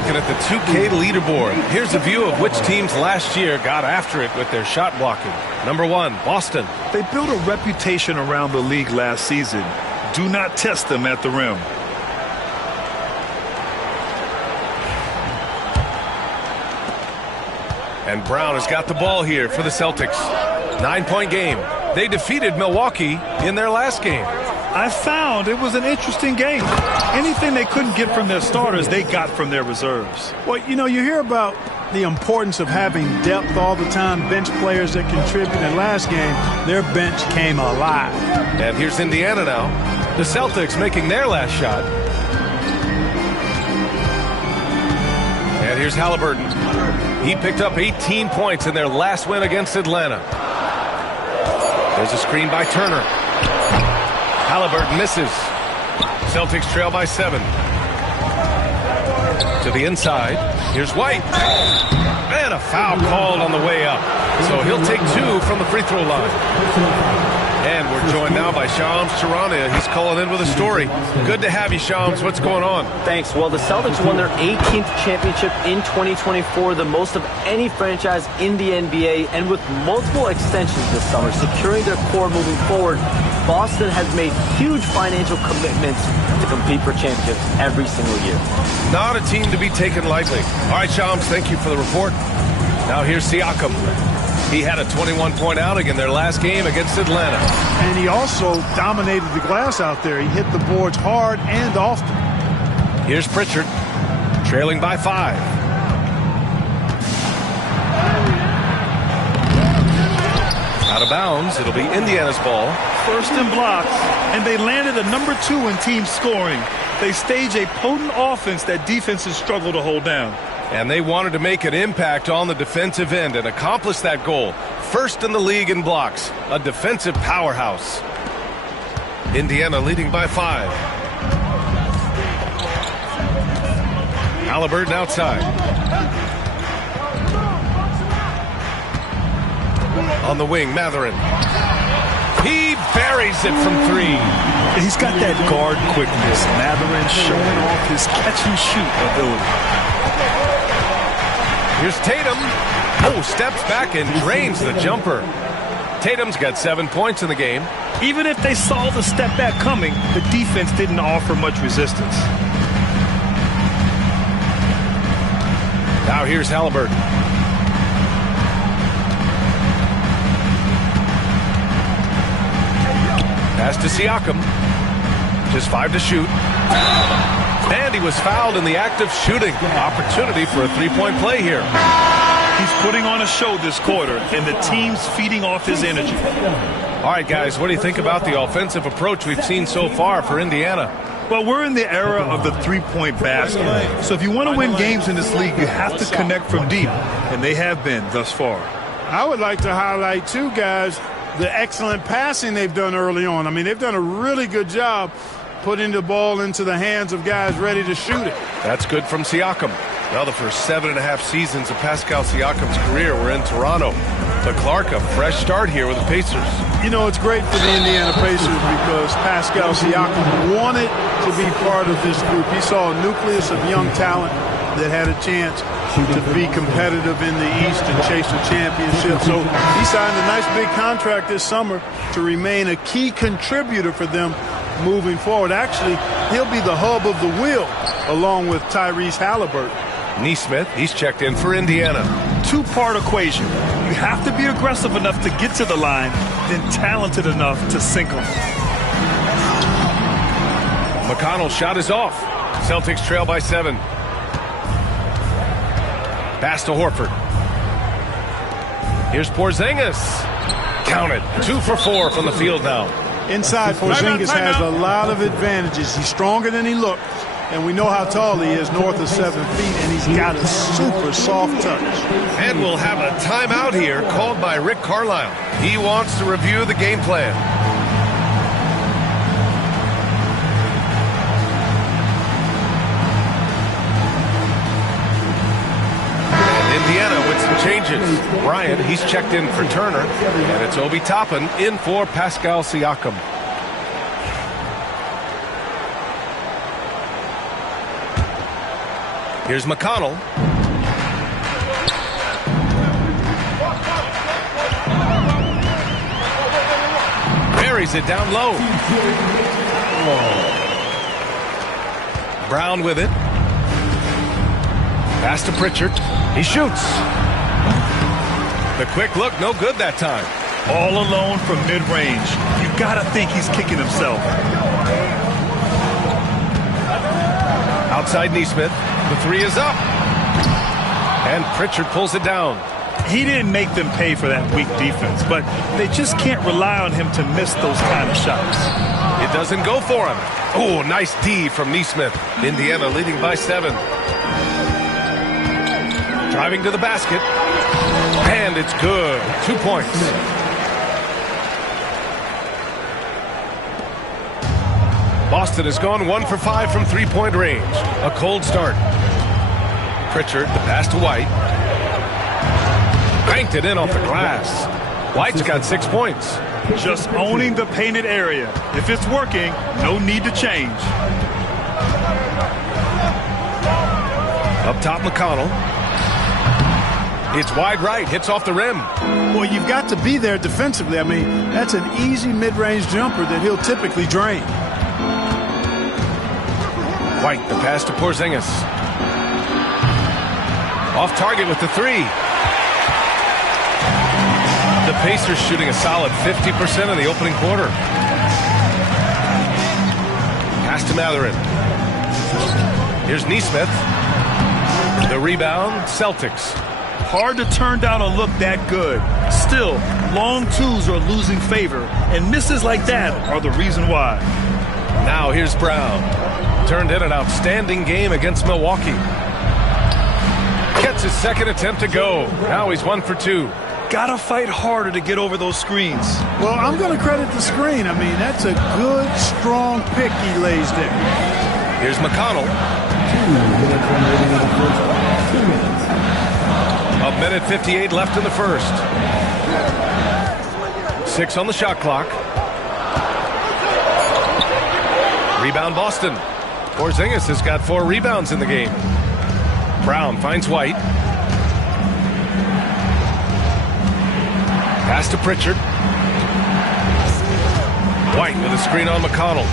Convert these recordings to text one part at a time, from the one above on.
looking at the 2K leaderboard. Here's a view of which teams last year got after it with their shot blocking. Number 1, Boston. They built a reputation around the league last season. Do not test them at the rim. And Brown has got the ball here for the Celtics. 9-point game. They defeated Milwaukee in their last game. I found it was an interesting game. Anything they couldn't get from their starters, they got from their reserves. Well, you know, you hear about the importance of having depth all the time, bench players that contribute. In last game, their bench came alive. And here's Indiana now. The Celtics making their last shot. And here's Halliburton. He picked up 18 points in their last win against Atlanta. There's a screen by Turner. Halliburton misses. Celtics trail by 7. To the inside. Here's White. And a foul called on the way up. So he'll take 2 from the free throw line. And we're joined now by Shams Charania. He's calling in with a story. Good to have you, Shams. What's going on? Thanks. Well, the Celtics won their 18th championship in 2024, the most of any franchise in the NBA, and with multiple extensions this summer, securing their core moving forward. Boston has made huge financial commitments to compete for championships every single year. Not a team to be taken lightly. All right, Shams, thank you for the report. Now here's Siakam. He had a 21-point outing in their last game against Atlanta. And he also dominated the glass out there. He hit the boards hard and often. Here's Pritchard, trailing by 5. Out of bounds. It'll be Indiana's ball. First in blocks, and they landed a number 2 in team scoring. They stage a potent offense that defenses struggle to hold down. And they wanted to make an impact on the defensive end and accomplish that goal. First in the league in blocks. A defensive powerhouse. Indiana leading by 5. Halliburton outside. On the wing, Matherin. He buries it from 3. He's got that guard quickness. Matherin showing off his catch-and-shoot ability. Here's Tatum. Oh, steps back and drains the jumper. Tatum's got 7 points in the game. Even if they saw the step back coming, the defense didn't offer much resistance. Now here's Halliburton. Pass to Siakam. Just 5 to shoot. And he was fouled in the act of shooting. Opportunity for a 3-point play here. He's putting on a show this quarter, and the team's feeding off his energy. All right, guys, what do you think about the offensive approach we've seen so far for Indiana? Well, we're in the era of the three-point basket. So if you want to win games in this league, you have to connect from deep, and they have been thus far. I would like to highlight, too, guys, the excellent passing they've done early on. I mean, they've done a really good job putting the ball into the hands of guys ready to shoot it. That's good from Siakam. Well, the first 7.5 seasons of Pascal Siakam's career were in Toronto. To Clark, a fresh start here with the Pacers. You know, it's great for the Indiana Pacers because Pascal Siakam wanted to be part of this group. He saw a nucleus of young talent that had a chance to be competitive in the East and chase a championship. So he signed a nice big contract this summer to remain a key contributor for them moving forward. Actually, he'll be the hub of the wheel along with Tyrese Halliburton. Nesmith, he's checked in for Indiana. Two-part equation. You have to be aggressive enough to get to the line, then talented enough to sink them. McConnell's shot is off. Celtics trail by 7. Pass to Horford. Here's Porzingis. Count it. 2 for 4 from the field now. Inside, Porzingis has a lot of advantages. He's stronger than he looks, and we know how tall he is, north of 7 feet, and he's got a super soft touch. And we'll have a timeout here called by Rick Carlisle. He wants to review the game plan. And Indiana with some changes. Bryant, he's checked in for Turner, and it's Obi Toppin in for Pascal Siakam. Here's McConnell. Buries it down low. Brown with it. Pass to Pritchard. He shoots. The quick look, no good that time. All alone from mid-range. You gotta think he's kicking himself. Outside Neesmith. The three is up. And Pritchard pulls it down. He didn't make them pay for that weak defense, but they just can't rely on him to miss those kind of shots. It doesn't go for him. Oh, nice D from Neesmith. Indiana leading by 7. Driving to the basket. And it's good. 2 points. Boston has gone 1 for 5 from three-point range. A cold start. Pritchard, the pass to White. Banked it in off the glass. White's got 6 points. Just owning the painted area. If it's working, no need to change. Up top, McConnell. It's wide right, hits off the rim. Well, you've got to be there defensively. I mean, that's an easy mid-range jumper that he'll typically drain. White, the pass to Porzingis. Off target with the three. The Pacers shooting a solid 50% in the opening quarter. Pass to Mathurin. Here's Neesmith. The rebound, Celtics. Hard to turn down a look that good. Still, long twos are losing favor, and misses like that are the reason why. Now here's Brown. Turned in an outstanding game against Milwaukee. Gets his second attempt to go. Now he's 1 for 2. Gotta fight harder to get over those screens. Well, I'm going to credit the screen. I mean, that's a good, strong pick he lays there. Here's McConnell. 1:58 left in the first. 6 on the shot clock. Rebound Boston. Porzingis has got 4 rebounds in the game. Brown finds White. Pass to Pritchard. White with a screen on McConnell.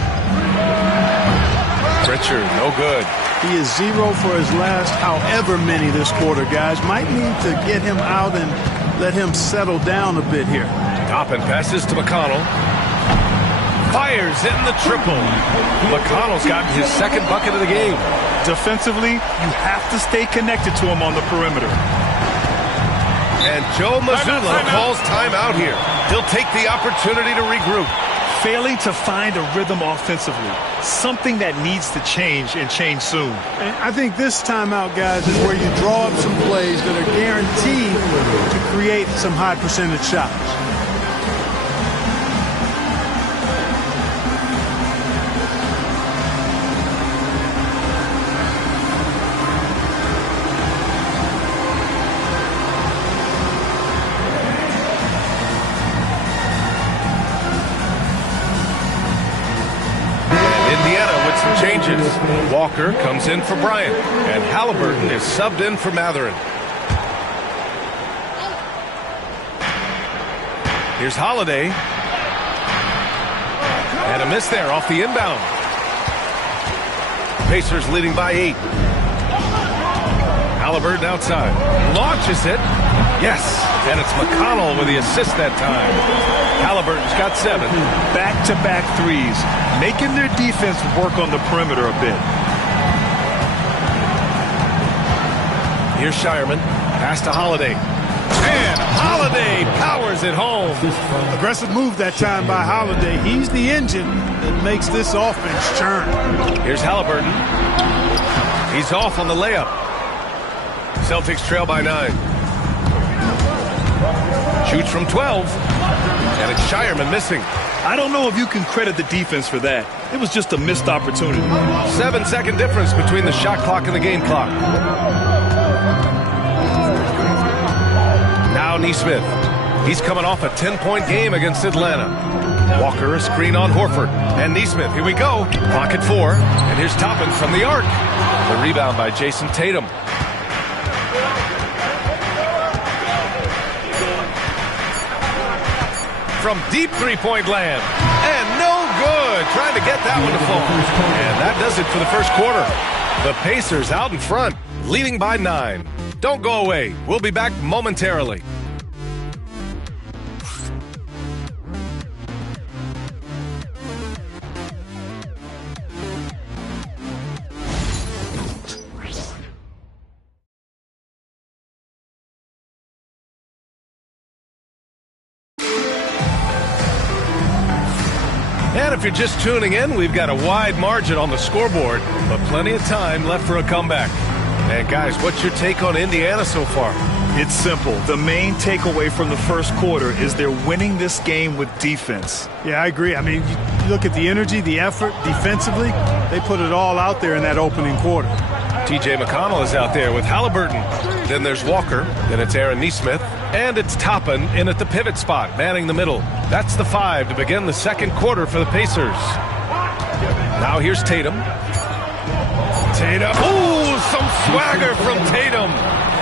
Pritchard, no good. He is 0 for his last however many this quarter, guys. Might need to get him out and let him settle down a bit here. Toppin passes to McConnell. Fires in the triple. McConnell's gotten his second bucket of the game. Defensively, you have to stay connected to him on the perimeter. And Joe Mazzulla calls timeout here. He'll take the opportunity to regroup. Failing to find a rhythm offensively. Something that needs to change and change soon. And I think this timeout, guys, is where you draw up some plays that are guaranteed to create some high percentage shots. Changes. Walker comes in for Bryant, and Halliburton is subbed in for Mathurin. Here's Holiday. And a miss there off the inbound. Pacers leading by 8. Halliburton outside. Launches it. Yes. And it's McConnell with the assist that time. Halliburton's got 7. Back-to-back threes. Making their defense work on the perimeter a bit. Here's Shireman. Pass to Holiday. And Holiday powers it home. Aggressive move that time by Holiday. He's the engine that makes this offense churn. Here's Halliburton. He's off on the layup. Celtics trail by 9. Shoots from 12. And it's Shireman missing. I don't know if you can credit the defense for that. It was just a missed opportunity. 7-second difference between the shot clock and the game clock. Now Neesmith. He's coming off a 10-point game against Atlanta. Walker, a screen on Horford. And Neesmith, here we go. Clock at 4. And here's Toppin from the arc. The rebound by Jason Tatum. From deep three-point land. And no good. Trying to get that one to fall. And that does it for the first quarter. The Pacers out in front, leading by 9. Don't go away. We'll be back momentarily. And if you're just tuning in, we've got a wide margin on the scoreboard, but plenty of time left for a comeback. And guys, what's your take on Indiana so far? It's simple. The main takeaway from the first quarter is they're winning this game with defense. Yeah, I agree. I mean, you look at the energy, the effort defensively, they put it all out there in that opening quarter. TJ McConnell is out there with Halliburton. Then there's Walker. Then it's Aaron Neesmith. And it's Toppin in at the pivot spot, manning the middle. That's the 5 to begin the second quarter for the Pacers. Now here's Tatum. Tatum. Ooh, some swagger from Tatum.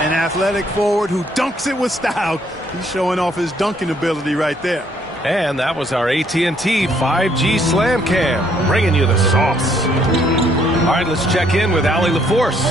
An athletic forward who dunks it with style. He's showing off his dunking ability right there. And that was our AT&T 5G Slam Cam, bringing you the sauce. All right, let's check in with Allie LaForce.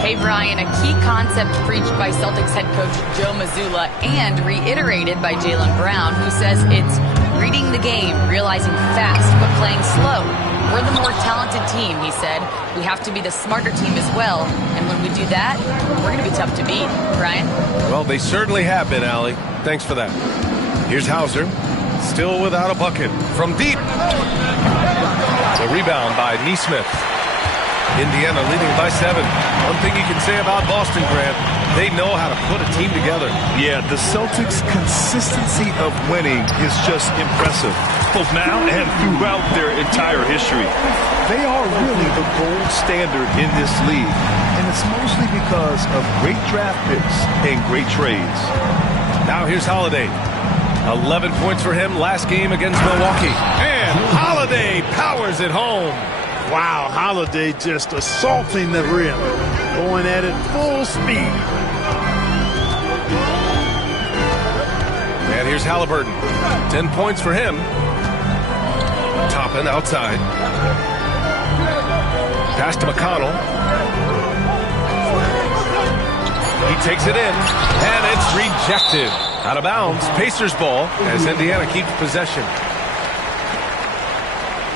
Hey, Brian, a key concept preached by Celtics head coach Joe Mazzulla and reiterated by Jaylen Brown, who says it's reading the game, realizing fast, but playing slow. We're the more talented team, he said. We have to be the smarter team as well. And when we do that, we're going to be tough to beat. Brian? Well, they certainly have been, Allie. Thanks for that. Here's Hauser. Still without a bucket. From deep. The rebound by Neesmith. Indiana leading by 7. One thing you can say about Boston, Grant, they know how to put a team together. Yeah, the Celtics' consistency of winning is just impressive, both now and throughout their entire history. They are really the gold standard in this league, and it's mostly because of great draft picks and great trades. Now here's Holiday. 11 points for him last game against Milwaukee. And Holiday powers it home. Wow, Holiday just assaulting the rim, going at it full speed. And here's Halliburton. 10 points for him. Toppin outside. Pass to McConnell. He takes it in, and it's rejected. Out of bounds, Pacers ball as Indiana keeps possession.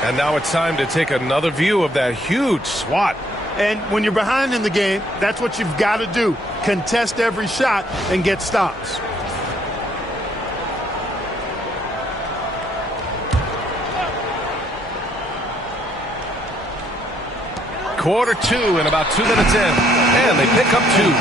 And now it's time to take another view of that huge swat. And when you're behind in the game, that's what you've got to do. Contest every shot and get stops. Quarter 2 and about 2 minutes in. And they pick up 2.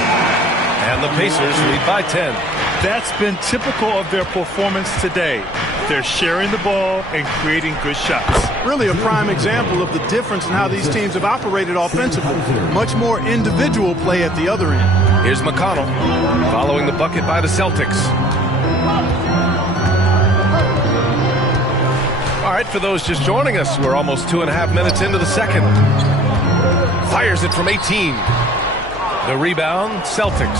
And the Pacers lead by 10. That's been typical of their performance today. They're sharing the ball and creating good shots. Really a prime example of the difference in how these teams have operated offensively. Much more individual play at the other end. Here's McConnell following the bucket by the Celtics. All right, for those just joining us, we're almost 2.5 minutes into the second. Fires it from 18. The rebound, Celtics.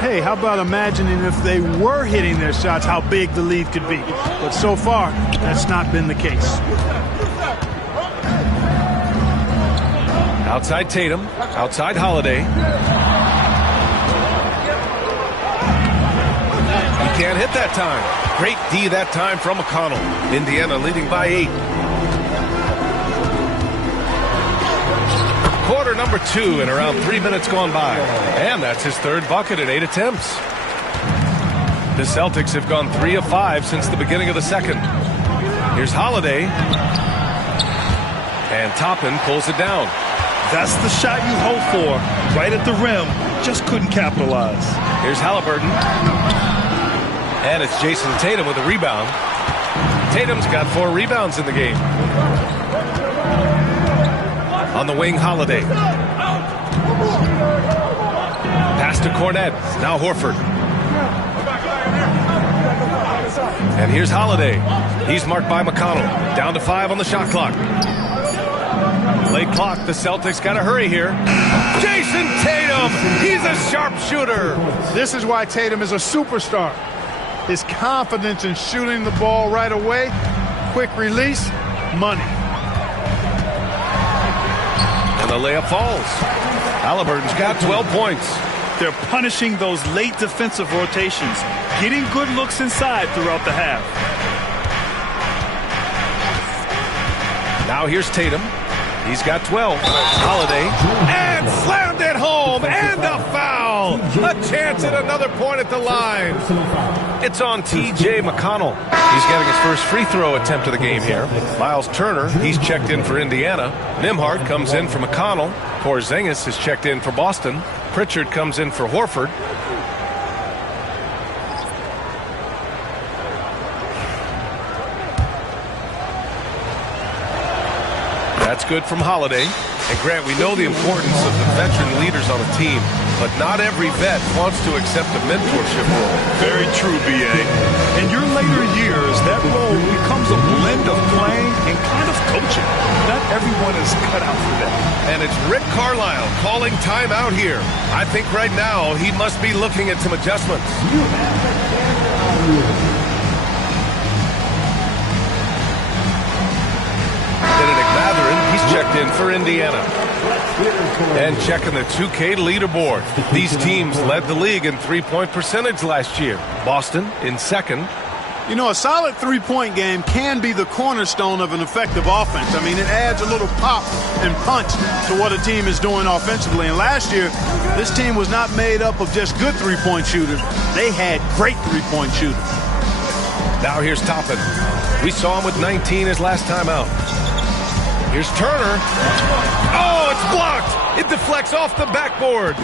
Hey, how about imagining if they were hitting their shots, how big the lead could be. But so far, that's not been the case. Outside Tatum, outside Holiday. He can't hit that time. Great D that time from McConnell. Indiana leading by 8. Quarter number 2 and around 3 minutes gone by. And that's his third bucket in 8 attempts. The Celtics have gone 3 of 5 since the beginning of the second. Here's Holiday. And Toppin pulls it down. That's the shot you hope for. Right at the rim. Just couldn't capitalize. Here's Halliburton. And it's Jason Tatum with a rebound. Tatum's got 4 rebounds in the game. On the wing, Holiday. Pass to Cornette. Now Horford. And here's Holiday. He's marked by McConnell. Down to 5 on the shot clock. Late clock. The Celtics got to hurry here. Jason Tatum. He's a sharpshooter. This is why Tatum is a superstar. His confidence in shooting the ball right away. Quick release. Money. And the layup falls. Halliburton's got 12 points. They're punishing those late defensive rotations, getting good looks inside throughout the half. Now here's Tatum. He's got 12. Holiday. And slammed it home. And a foul. A chance at another point at the line. It's on T.J. McConnell. He's getting his first free throw attempt of the game here. Miles Turner, he's checked in for Indiana. Nembhard comes in for McConnell. Porzingis is checked in for Boston. Pritchard comes in for Horford. That's good from Holiday. And Grant, we know the importance of the veteran leaders on a team, but not every vet wants to accept a mentorship role. Very true, B.A. In your later years, that role becomes a blend of playing and kind of coaching. Not everyone is cut out for that. And it's Rick Carlisle calling timeout here. I think right now he must be looking at some adjustments. He's checked in for Indiana. And checking the 2K leaderboard. These teams led the league in three-point percentage last year. Boston in second. You know, a solid three-point game can be the cornerstone of an effective offense. I mean, it adds a little pop and punch to what a team is doing offensively. And last year, this team was not made up of just good three-point shooters. They had great three-point shooters. Now here's Toppin. We saw him with 19 his last time out. Here's Turner. Oh, it's blocked. It deflects off the backboard.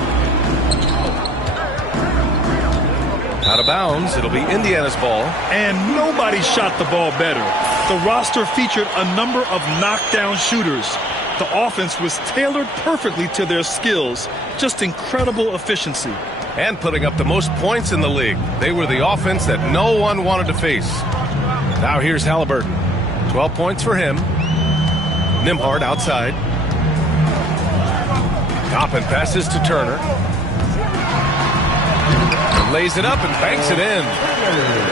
Out of bounds. It'll be Indiana's ball. And nobody shot the ball better. The roster featured a number of knockdown shooters. The offense was tailored perfectly to their skills. Just incredible efficiency. And putting up the most points in the league. They were the offense that no one wanted to face. Now here's Halliburton. 12 points for him. Nembhard outside. Toppin passes to Turner. Lays it up and banks it in.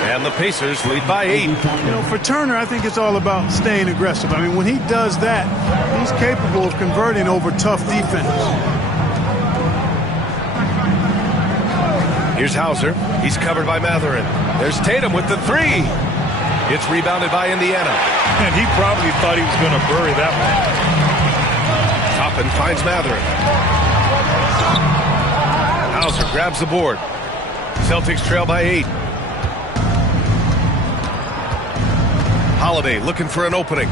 And the Pacers lead by 8. You know, for Turner, I think it's all about staying aggressive. I mean, when he does that, he's capable of converting over tough defense. Here's Hauser. He's covered by Matherin. There's Tatum with the 3. It's rebounded by Indiana. And he probably thought he was going to bury that one. Toppin finds Matherin. Hauser grabs the board. Celtics trail by 8. Holiday looking for an opening.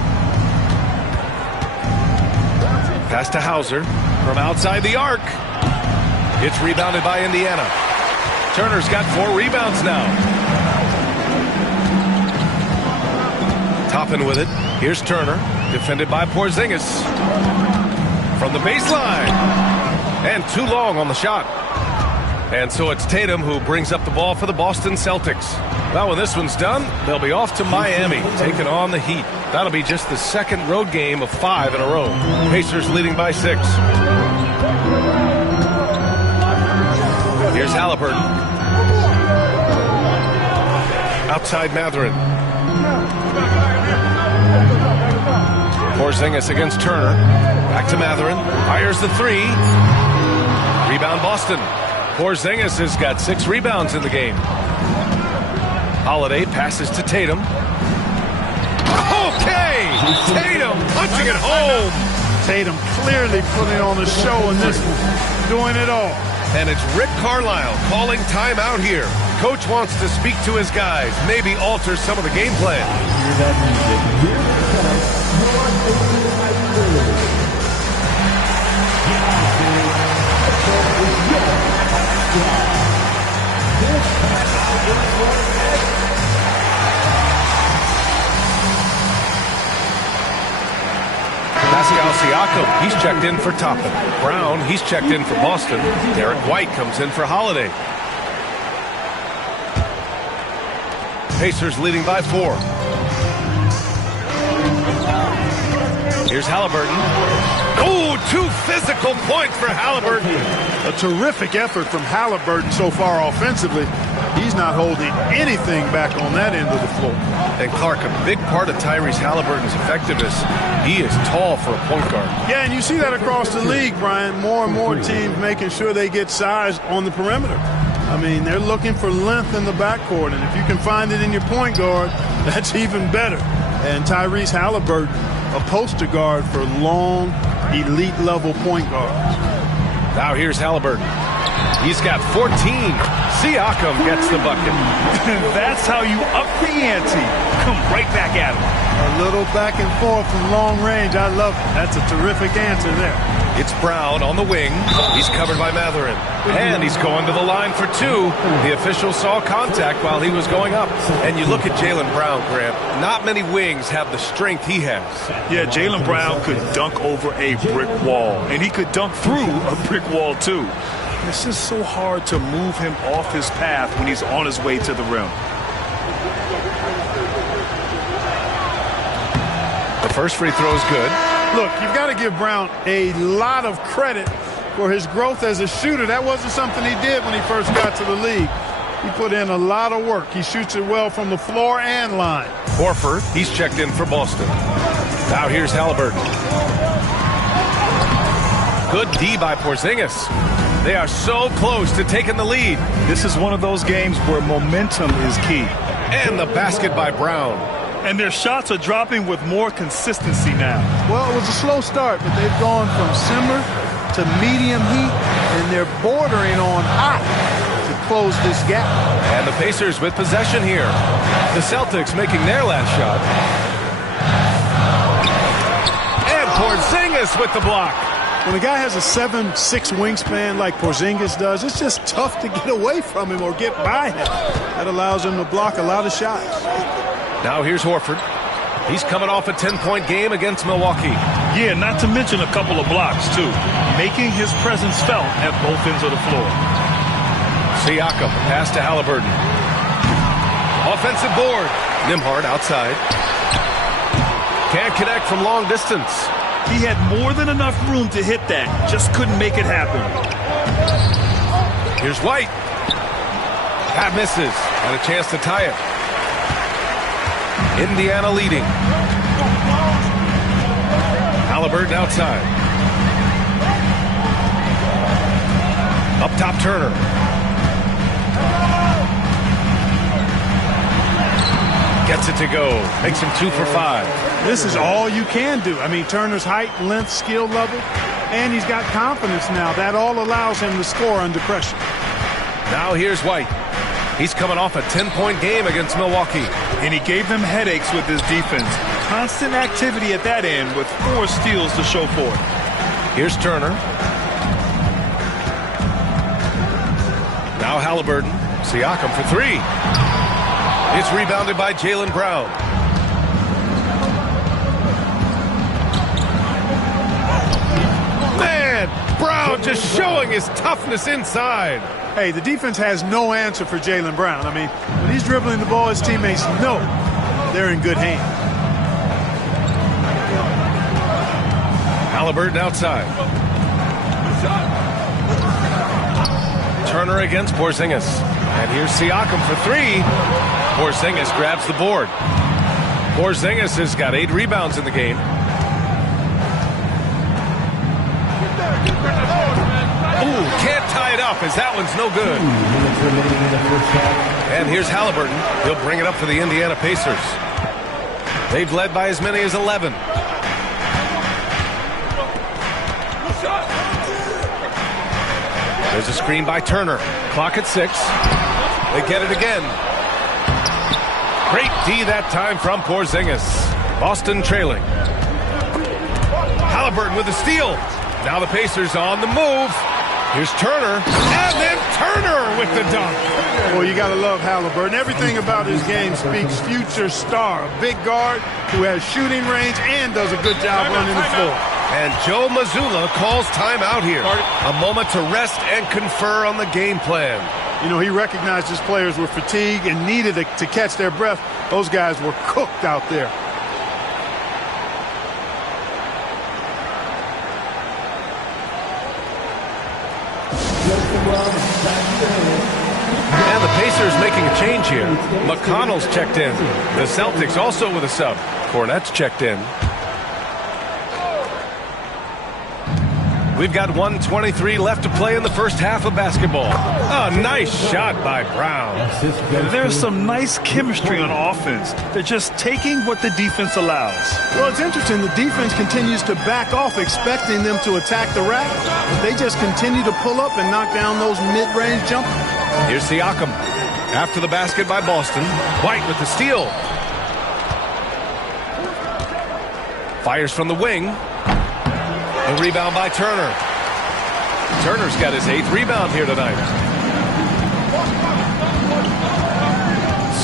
Pass to Hauser from outside the arc. It's rebounded by Indiana. Turner's got 4 rebounds now. Toppin with it. Here's Turner, defended by Porzingis. From the baseline. And too long on the shot. And so it's Tatum who brings up the ball for the Boston Celtics. Well, when this one's done, they'll be off to Miami, taking on the Heat. That'll be just the second road game of 5 in a row. Pacers leading by 6. Here's Halliburton. Outside Matherin. Porzingis against Turner. Back to Matherin. Fires the 3. Rebound Boston. Porzingis has got 6 rebounds in the game. Holiday passes to Tatum. Okay! Tatum punching it home. Tatum clearly putting on a show in this one. Doing it all. And it's Rick Carlisle calling timeout here. Coach wants to speak to his guys, maybe alter some of the game plan. Pascal Siakam, he's checked in for Toppin. Brown, he's checked in for Boston. Derek White comes in for Holiday. Pacers leading by 4. Here's Halliburton. Oh, 2 physical points for Halliburton. A terrific effort from Halliburton so far offensively. He's not holding anything back on that end of the floor. And Clark, a big part of Tyrese Halliburton's effectiveness, he is tall for a point guard. Yeah, and you see that across the league, Brian. More and more teams making sure they get size on the perimeter. I mean, they're looking for length in the backcourt, and if you can find it in your point guard, that's even better. And Tyrese Halliburton, a poster guard for long, elite-level point guards. Now here's Halliburton. He's got 14. Siakam gets the bucket. That's how you up the ante. Come right back at him. A little back and forth from long range. I love it. That's a terrific answer there. It's Brown on the wing. He's covered by Matherin. And he's going to the line for 2. The official saw contact while he was going up. And you look at Jaylen Brown, Grant. Not many wings have the strength he has. Yeah, Jaylen Brown could dunk over a brick wall. And he could dunk through a brick wall, too. It's just so hard to move him off his path when he's on his way to the rim. The first free throw is good. Look, you've got to give Brown a lot of credit for his growth as a shooter. That wasn't something he did when he first got to the league. He put in a lot of work. He shoots it well from the floor and line. Horford, he's checked in for Boston. Now here's Halliburton. Good D by Porzingis. They are so close to taking the lead. This is one of those games where momentum is key. And the basket by Brown. And their shots are dropping with more consistency now. Well, it was a slow start, but they've gone from simmer to medium heat, and they're bordering on hot to close this gap. And the Pacers with possession here. The Celtics making their last shot. And Porzingis with the block. When a guy has a 7'6" wingspan like Porzingis does, it's just tough to get away from him or get by him. That allows him to block a lot of shots. Now here's Horford. He's coming off a 10-point game against Milwaukee. Yeah, not to mention a couple of blocks, too. Making his presence felt at both ends of the floor. Siakam, pass to Halliburton. Offensive board. Nembhard outside. Can't connect from long distance. He had more than enough room to hit that. Just couldn't make it happen. Here's White. That misses. And a chance to tie it. Indiana leading. Halliburton outside. Up top, Turner. Gets it to go. Makes him 2 for 5. This is all you can do. I mean, Turner's height, length, skill level, and he's got confidence now. That all allows him to score under pressure. Now here's White. He's coming off a 10-point game against Milwaukee. And he gave them headaches with his defense. Constant activity at that end with 4 steals to show for it. Here's Turner. Now Halliburton. Siakam for 3. It's rebounded by Jaylen Brown. Man, Brown just showing his toughness inside. Hey, the defense has no answer for Jaylen Brown. I mean, when he's dribbling the ball, his teammates know they're in good hands. Halliburton outside. Turner against Porzingis. And here's Siakam for 3. Porzingis grabs the board. Porzingis has got 8 rebounds in the game. Ooh, can't tie it up as that one's no good. And here's Halliburton. He'll bring it up for the Indiana Pacers. They've led by as many as 11. There's a screen by Turner. Clock at 6. They get it again. Great D that time from Porzingis. Boston trailing. Halliburton with a steal. Now the Pacers on the move. Here's Turner. And then Turner with the dunk. Well, you got to love Halliburton. Everything about his game speaks future star. A big guard who has shooting range and does a good job running the floor. And Joe Mazzulla calls timeout here. A moment to rest and confer on the game plan. You know, he recognized his players were fatigued and needed to catch their breath. Those guys were cooked out there. And the Pacers making a change here. McConnell's checked in. The Celtics also with a sub. Fournette's checked in. We've got 1:23 left to play in the first half of basketball. A nice shot by Brown. There's some nice chemistry on offense. They're just taking what the defense allows. Well, it's interesting. The defense continues to back off, expecting them to attack the rack. But they just continue to pull up and knock down those mid-range jumpers. Here's Siakam. After the basket by Boston. White with the steal. Fires from the wing. A rebound by Turner. Turner's got his 8th rebound here tonight.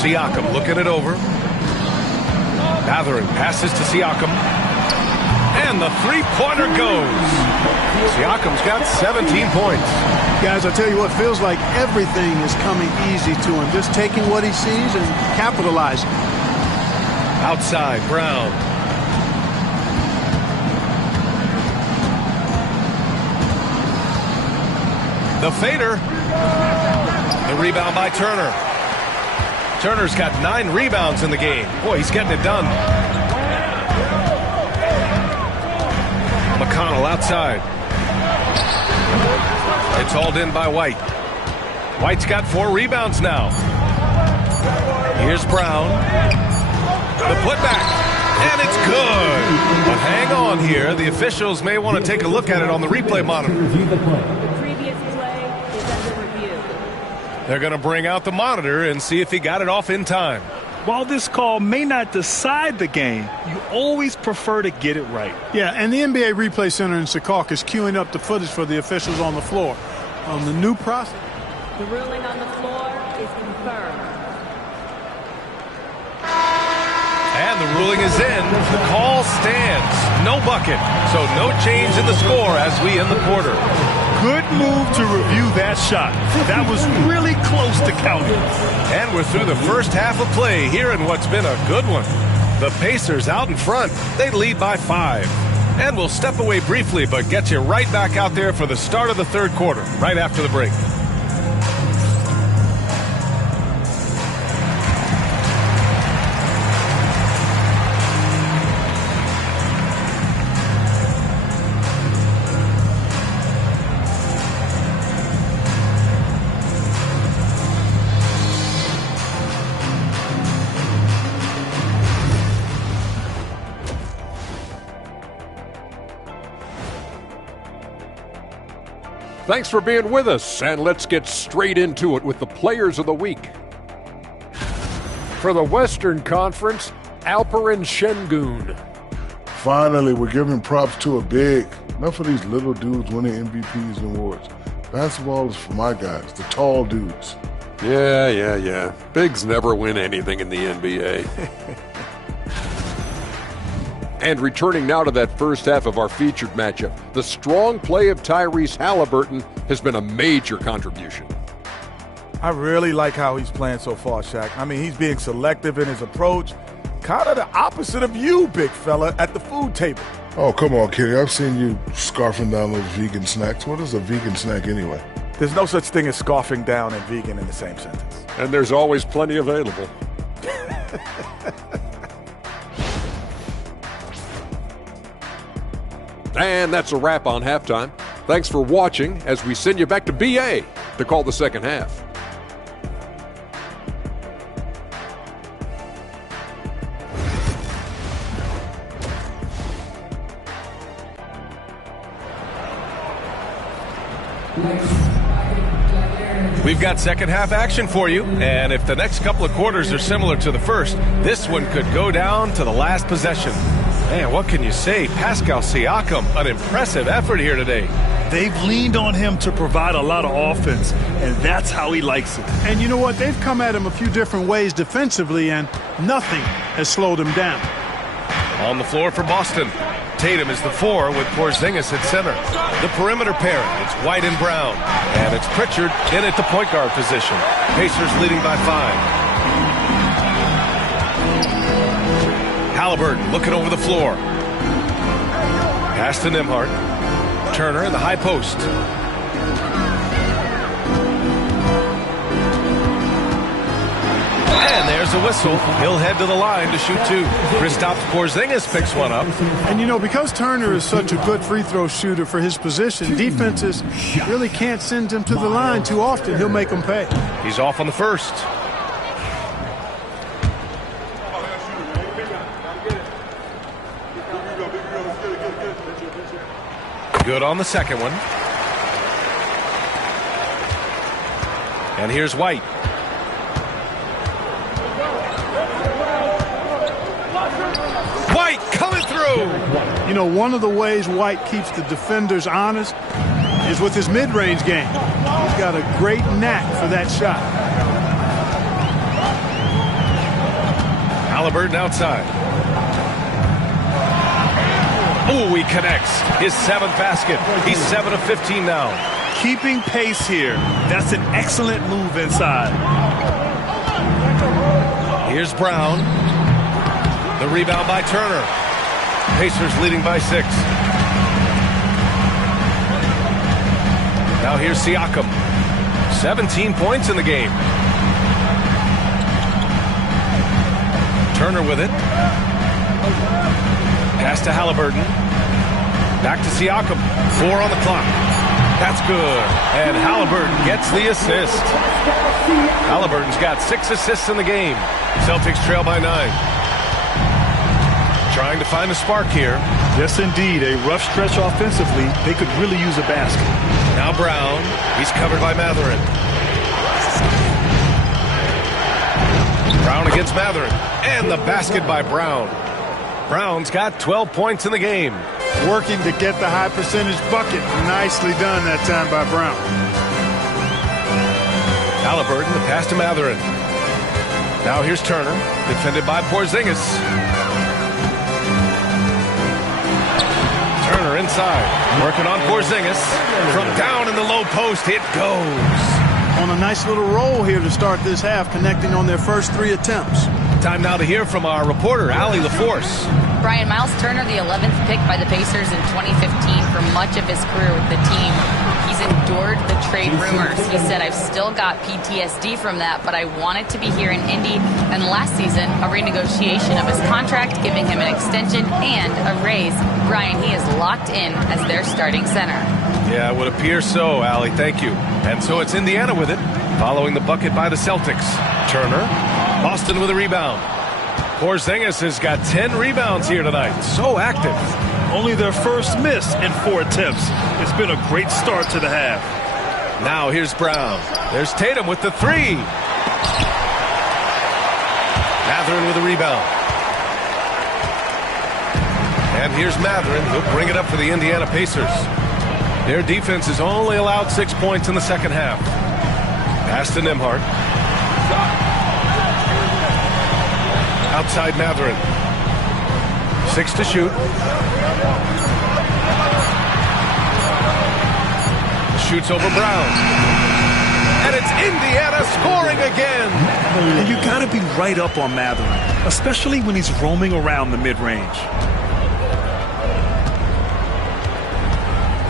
Siakam looking it over. Mathering passes to Siakam. And the three-pointer goes. Siakam's got 17 points. Guys, I tell you what, feels like everything is coming easy to him. Just taking what he sees and capitalizing. Outside, Brown. The fader. The rebound by Turner. Turner's got 9 rebounds in the game. Boy, he's getting it done. McConnell outside. It's hauled in by White. White's got 4 rebounds now. Here's Brown. The putback. And it's good. But hang on here. The officials may want to take a look at it on the replay monitor. They're going to bring out the monitor and see if he got it off in time. While this call may not decide the game, you always prefer to get it right. Yeah, and the NBA Replay Center in Secaucus is queuing up the footage for the officials on the floor. On the new process. The ruling on the floor is confirmed. And the ruling is in. The call stands. No bucket. So no change in the score as we end the quarter. Good move to review that shot. That was really close to counting. And we're through the first half of play here in what's been a good one. The Pacers out in front. They lead by 5. And we'll step away briefly, but get you right back out there for the start of the third quarter, right after the break. Thanks for being with us, and let's get straight into it with the Players of the Week. For the Western Conference, Alperen Şengün. Finally, we're giving props to a big. Enough of these little dudes winning MVPs and awards. Basketball is for my guys, the tall dudes. Yeah. Bigs never win anything in the NBA. And returning now to that first half of our featured matchup, the strong play of Tyrese Haliburton has been a major contribution. I really like how he's playing so far, Shaq. I mean, he's being selective in his approach. Kind of the opposite of you, big fella, at the food table. Oh, come on, Kenny. I've seen you scarfing down those vegan snacks. What is a vegan snack anyway? There's no such thing as scarfing down and vegan in the same sentence. And there's always plenty available. And that's a wrap on halftime. Thanks for watching as we send you back to BA to call the second half. We've got second half action for you, and if the next couple of quarters are similar to the first, this one could go down to the last possession. Man, what can you say? Pascal Siakam, an impressive effort here today. They've leaned on him to provide a lot of offense, and that's how he likes it. And you know what? They've come at him a few different ways defensively, and nothing has slowed him down. On the floor for Boston. Tatum is the 4 with Porzingis at center. The perimeter pair, it's White and Brown. And it's Pritchard in at the point guard position. Pacers leading by 5. Halliburton looking over the floor. Pass to Nembhard. Turner in the high post. And there's a whistle. He'll head to the line to shoot 2. Kristaps Porzingis picks one up. And, you know, because Turner is such a good free throw shooter for his position, defenses really can't send him to the line too often. He'll make them pay. He's off on the first. Good on the second one. And here's White. White coming through. You know, one of the ways White keeps the defenders honest is with his mid-range game. He's got a great knack for that shot. Halliburton outside. Ooh, he connects. His 7th basket. He's 7 of 15 now. Keeping pace here. That's an excellent move inside. Here's Brown. The rebound by Turner. Pacers leading by 6. Now here's Siakam. 17 points in the game. Turner with it. Pass to Halliburton. Back to Siakam. 4 on the clock. That's good. And Halliburton gets the assist. Halliburton's got 6 assists in the game. Celtics trail by 9. Trying to find a spark here. Yes, indeed. A rough stretch offensively. They could really use a basket. Now Brown. He's covered by Mathurin. Brown against Mathurin. And the basket by Brown. Brown's got 12 points in the game. Working to get the high percentage bucket. Nicely done that time by Brown. Halliburton, the pass to Mathurin. Now here's Turner, defended by Porzingis. Turner inside, working on Porzingis. From down in the low post, it goes. On a nice little roll here to start this half, connecting on their first 3 attempts. Time now to hear from our reporter, Allie LaForce. Brian, Miles Turner, the 11th pick by the Pacers in 2015 for much of his career with the team. He's endured the trade rumors. He said, I've still got PTSD from that, but I wanted to be here in Indy. And last season, a renegotiation of his contract, giving him an extension and a raise. Brian, he is locked in as their starting center. Yeah, it would appear so, Allie. Thank you. And so it's Indiana with it, following the bucket by the Celtics. Turner, Boston with a rebound. Porzingis has got 10 rebounds here tonight. So active. Only their first miss in 4 attempts. It's been a great start to the half. Now here's Brown. There's Tatum with the 3. Mathurin with a rebound. And here's Mathurin. He'll bring it up for the Indiana Pacers. Their defense has only allowed 6 points in the second half. Pass to Nembhard. Outside Mathurin. 6 to shoot. Shoots over Brown. And it's Indiana scoring again. And you got to be right up on Mathurin, especially when he's roaming around the mid-range.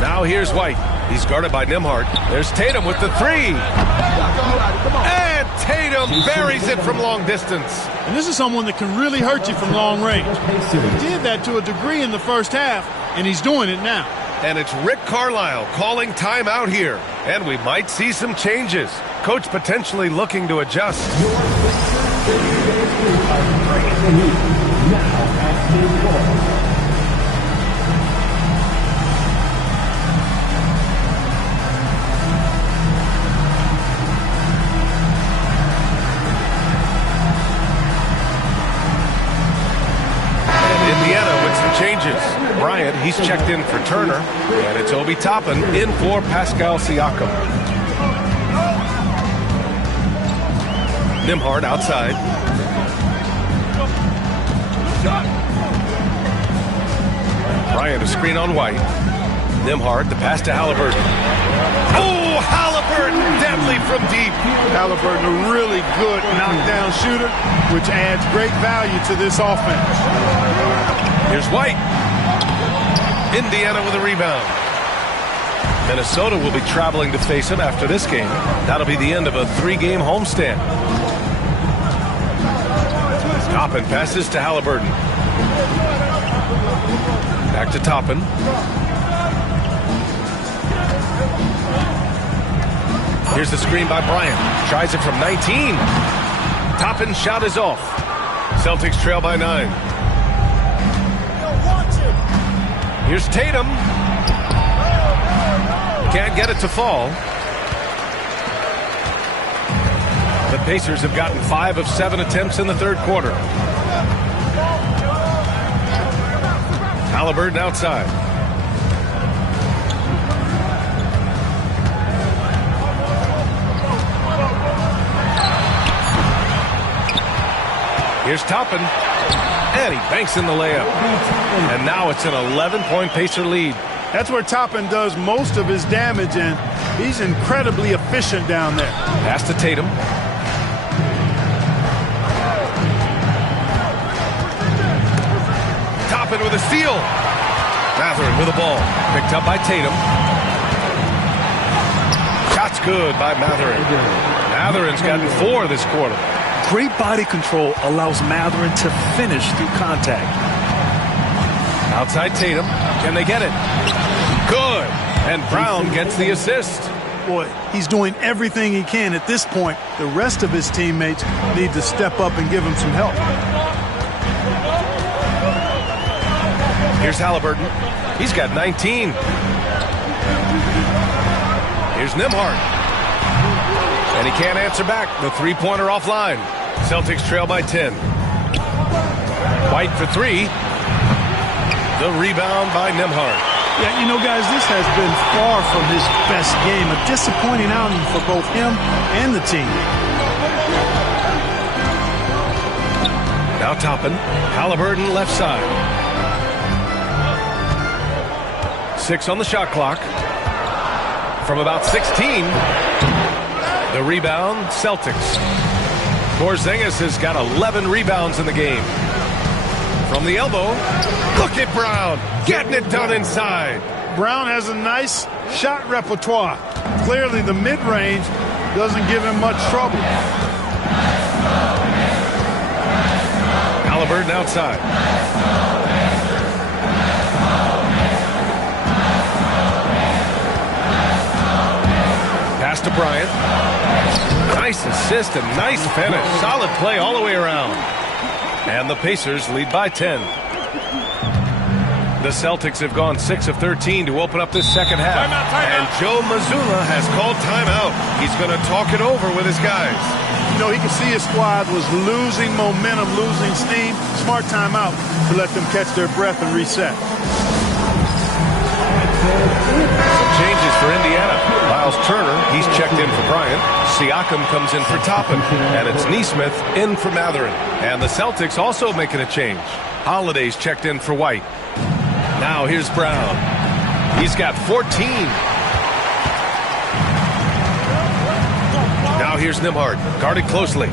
Now here's White. He's guarded by Nembhard. There's Tatum with the 3. And Tatum buries it from long distance. And this is someone that can really hurt you from long range. He did that to a degree in the first half, and he's doing it now. And it's Rick Carlisle calling timeout here. And we might see some changes. Coach potentially looking to adjust. Indiana with some changes. Bryant, he's checked in for Turner, and it's Obi Toppin in for Pascal Siakam. Nembhard outside. Bryant a screen on White. Nembhard, the pass to Halliburton. Oh, Halliburton, deadly from deep. Halliburton, a really good knockdown shooter, which adds great value to this offense. Here's White. Indiana with a rebound. Minnesota will be traveling to face him after this game. That'll be the end of a 3-game homestand. Toppin passes to Halliburton. Back to Toppin. Here's the screen by Bryant. Tries it from 19. Toppin's shot is off. Celtics trail by 9. Here's Tatum. Can't get it to fall. The Pacers have gotten 5 of 7 attempts in the third quarter. Halliburton outside. Here's Toppin. And he banks in the layup. And now it's an 11-point Pacer lead. That's where Toppin does most of his damage, and he's incredibly efficient down there. Pass to Tatum. Toppin with a steal. Mathurin with the ball. Picked up by Tatum. Shot's good by Mathurin. Mathurin's gotten 4 this quarter. Great body control allows Mathurin to finish through contact. Outside Tatum. Can they get it? Good. And Brown gets the assist. Boy, he's doing everything he can at this point. The rest of his teammates need to step up and give him some help. Here's Halliburton. He's got 19. Here's Nembhard. And he can't answer back. The three-pointer offline. Celtics trail by 10. White for 3. The rebound by Nembhard. Yeah, you know, guys, this has been far from his best game. A disappointing outing for both him and the team. Now Toppin. Halliburton left side. 6 on the shot clock. From about 16. The rebound, Celtics. Porzingis has got 11 rebounds in the game. From the elbow, look at Brown, getting it done inside. Brown has a nice shot repertoire. Clearly the mid-range doesn't give him much trouble. Halliburton outside. Pass to Bryant. Nice assist and nice finish. Solid play all the way around. And the Pacers lead by 10. The Celtics have gone 6 of 13 to open up this second half. And Joe Mazzulla has called timeout. He's going to talk it over with his guys. You know, he could see his squad was losing momentum, losing steam. Smart timeout to let them catch their breath and reset. Some changes for Indiana. Miles Turner, he's checked in for Bryant. Siakam comes in for Toppin. And it's Nesmith in for Mathurin. And the Celtics also making a change. Holiday's checked in for White. Now here's Brown. He's got 14. Now here's Nembhard, guarded closely.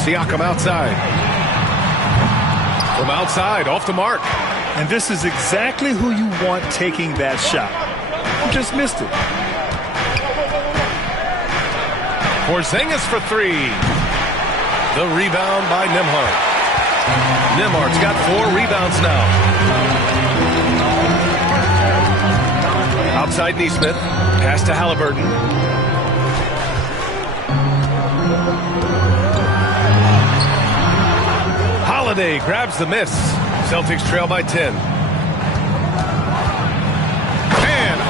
Siakam outside. From outside, off the mark. And this is exactly who you want taking that shot. You just missed it. Porzingis for 3. The rebound by Nembhard. Nembhard's got 4 rebounds now. Outside Nesmith. Pass to Halliburton. Holiday grabs the miss. Celtics trail by 10. And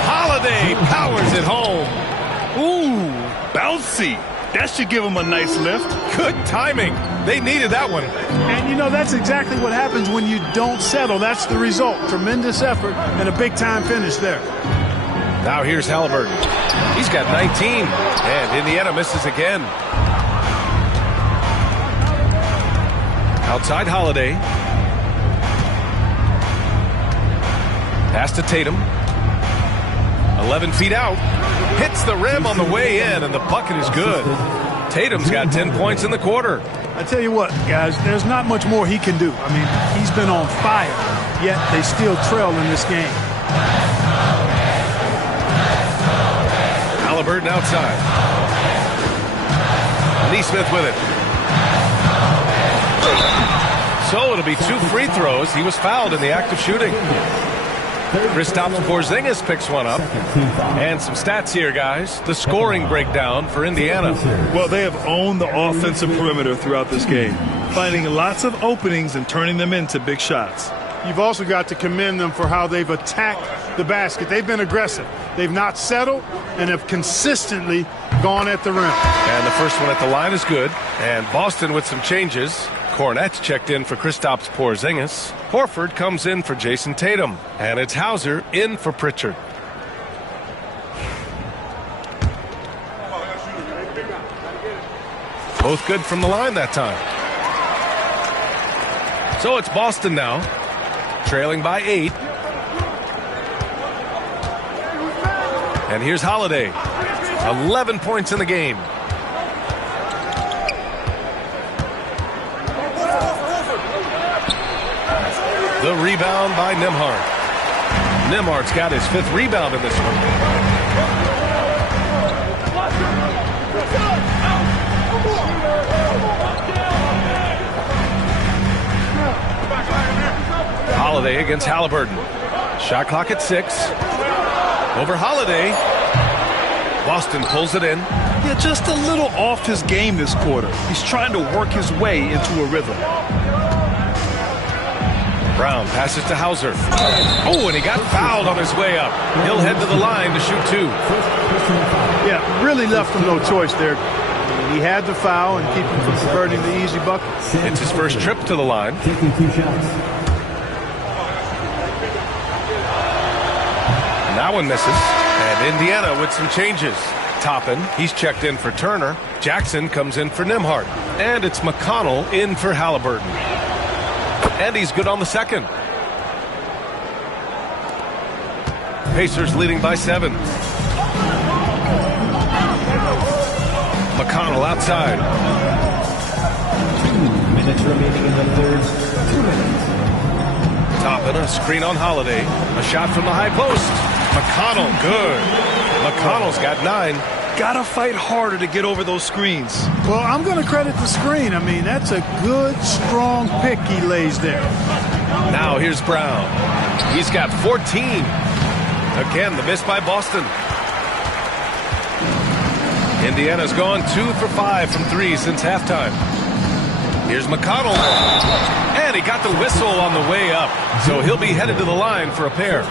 Holiday powers it home. Ooh, bouncy. That should give him a nice lift. Good timing. They needed that one. And, you know, that's exactly what happens when you don't settle. That's the result. Tremendous effort and a big-time finish there. Now here's Halliburton. He's got 19. And Indiana misses again. Outside Holiday. Pass to Tatum. 11 feet out. Hits the rim on the way in, and the bucket is good. Tatum's got 10 points in the quarter. I tell you what, guys, there's not much more he can do. I mean, he's been on fire, yet they still trail in this game. Halliburton outside. Neesmith with it. So it'll be 2 free throws. He was fouled in the act of shooting. Kristaps Porzingis picks one up. And some stats here, guys. The scoring breakdown for Indiana. Well, they have owned the offensive perimeter throughout this game, finding lots of openings and turning them into big shots. You've also got to commend them for how they've attacked the basket. They've been aggressive. They've not settled and have consistently gone at the rim. And the first one at the line is good. And Boston with some changes. Cornette's checked in for Kristaps Porzingis. Horford comes in for Jason Tatum. And it's Hauser in for Pritchard. Both good from the line that time. So it's Boston now, trailing by 8. And here's Holiday. 11 points in the game. The rebound by Nembhard. Nembhard's got his 5th rebound in this one. Holiday against Halliburton. Shot clock at 6. Over Holiday. Boston pulls it in. Yeah, just a little off his game this quarter. He's trying to work his way into a rhythm. Brown passes to Hauser. Oh, and he got fouled on his way up. He'll head to the line to shoot 2. Yeah, really left him no choice there. He had the foul and keep him from converting the easy bucket. It's his first trip to the line. Taking 2 shots. And that one misses. And Indiana with some changes. Toppin, he's checked in for Turner. Jackson comes in for Nembhard. And it's McConnell in for Halliburton. And he's good on the second. Pacers leading by 7. McConnell outside. 2 minutes remaining in the third. 2 minutes. Toppin, a screen on Holiday. A shot from the high post. McConnell, good. McConnell's got 9. Gotta fight harder to get over those screens. Well, I'm going to credit the screen. I mean, that's a good, strong pick he lays there. Now here's Brown. He's got 14. Again, the miss by Boston. Indiana's gone 2 for 5 from 3 since halftime. Here's McConnell. And he got the whistle on the way up. So he'll be headed to the line for a pair.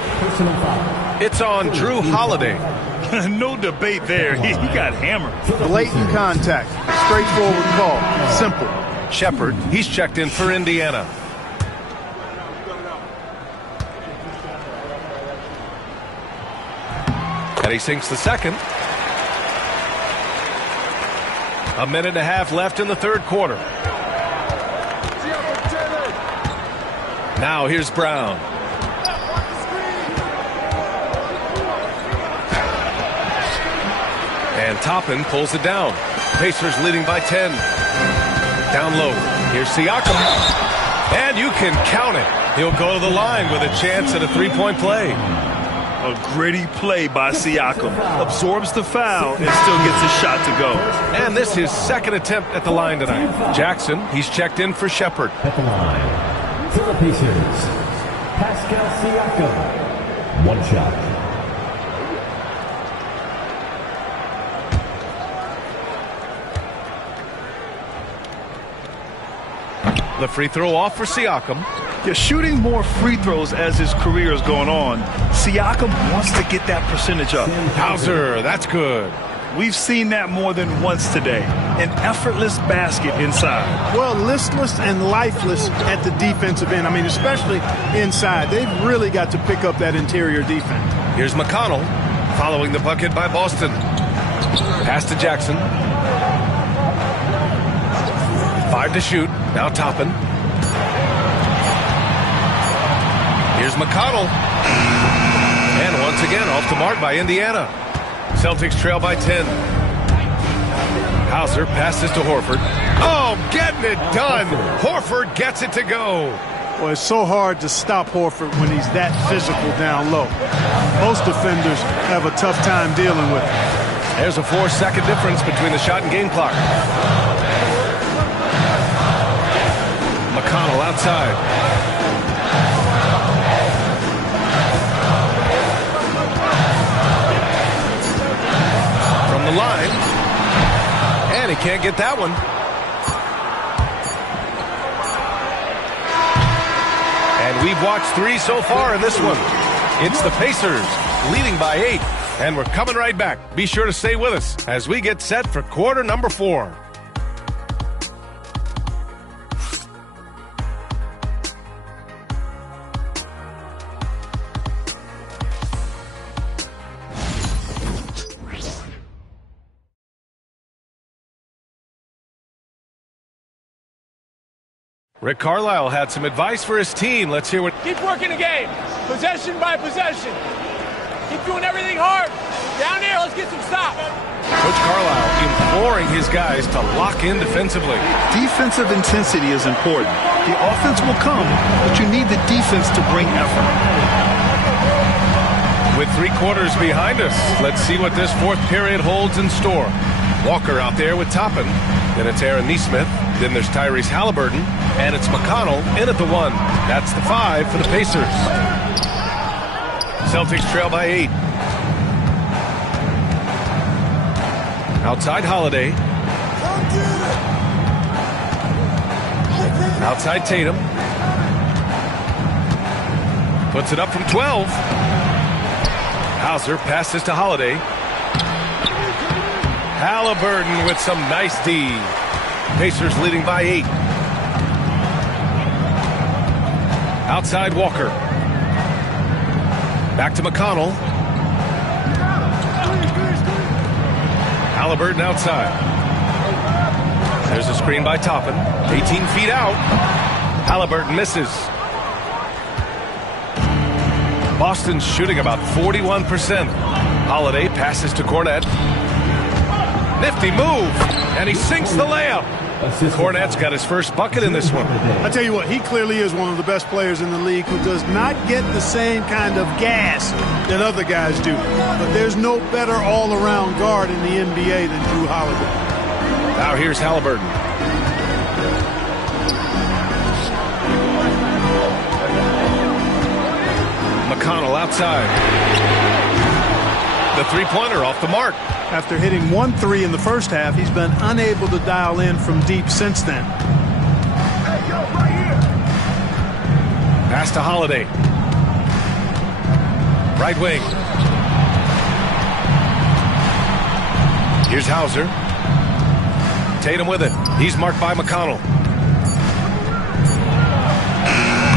It's on Drew Holiday. No debate there. He got hammered. Blatant contact. Straightforward call. Simple. Shepard, he's checked in for Indiana. And he sinks the second. 1.5 minutes left in the third quarter. Now here's Brown. And Toppin pulls it down. Pacers leading by 10. Down low. Here's Siakam. And you can count it. He'll go to the line with a chance at a 3-point play. A gritty play by Siakam. Absorbs the foul and still gets his shot to go. And this is his second attempt at the line tonight. Jackson, he's checked in for Shepard. At the line, for the Pacers, Pascal Siakam. 1 shot. The free throw off for Siakam. Yeah, shooting more free throws as his career is going on. Siakam wants to get that percentage up. Hauser, that's good. We've seen that more than once today. An effortless basket inside. Well, listless and lifeless at the defensive end. I mean, especially inside. They've really got to pick up that interior defense. Here's McConnell following the bucket by Boston. Pass to Jackson. 5 to shoot. Now Toppin. Here's McConnell. And once again, off the mark by Indiana. Celtics trail by 10. Hauser passes to Horford. Oh, getting it done. Horford gets it to go. Well, it's so hard to stop Horford when he's that physical down low. Most defenders have a tough time dealing with it. There's a 4-second difference between the shot and game clock. McConnell outside. From the line. And he can't get that one. And we've watched 3 so far in this one. It's the Pacers leading by 8. And we're coming right back. Be sure to stay with us as we get set for quarter number 4. Rick Carlisle had some advice for his team. Let's hear what... Keep working the game. Possession by possession. Keep doing everything hard. Down there, let's get some stops. Coach Carlisle imploring his guys to lock in defensively. Defensive intensity is important. The offense will come, but you need the defense to bring effort. With 3 quarters behind us, let's see what this 4th period holds in store. Walker out there with Toppin. Then it's Aaron Nesmith. Then there's Tyrese Halliburton. And it's McConnell in at the 1. That's the 5 for the Pacers. Celtics trail by 8. Outside Holiday. Outside Tatum. Puts it up from 12. Hauser passes to Holiday. Halliburton with some nice D. Pacers leading by 8. Outside Walker. Back to McConnell. Halliburton outside. There's a screen by Toppin. 18 feet out. Halliburton misses. Boston's shooting about 41%. Holiday passes to Cornette. Nifty move, and he sinks the layup. Cornette's got his first bucket in this one. I tell you what, he clearly is one of the best players in the league who does not get the same kind of gas that other guys do. But there's no better all-around guard in the NBA than Drew Holiday. Now here's Halliburton. McConnell outside. The three-pointer off the mark. After hitting 1 3 in the first half, he's been unable to dial in from deep since then. Pass to Holiday. Right wing. Here's Hauser. Tatum with it. He's marked by McConnell.